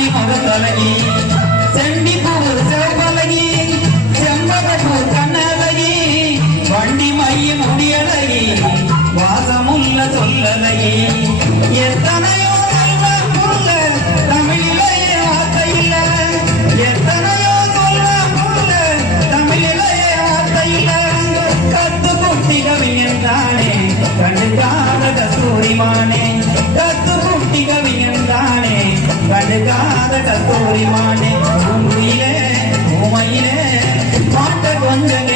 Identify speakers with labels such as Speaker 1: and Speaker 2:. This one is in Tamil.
Speaker 1: செம்மாடி முகத்தலகி செண்டி பூ சிவப்பலகி செம்பகப்பூ கண்ணலகி வண்டி மைய முடியலகி வாசமுள்ள சொல்லலகி எத்தனையோ நல்ல கஸ்தூரிமானே கத்து குட்டி கவிஞன் தானே கஸ்தூரிமானே பூமியிலே பூமையிலே மாட்ட கொஞ்ச நேரு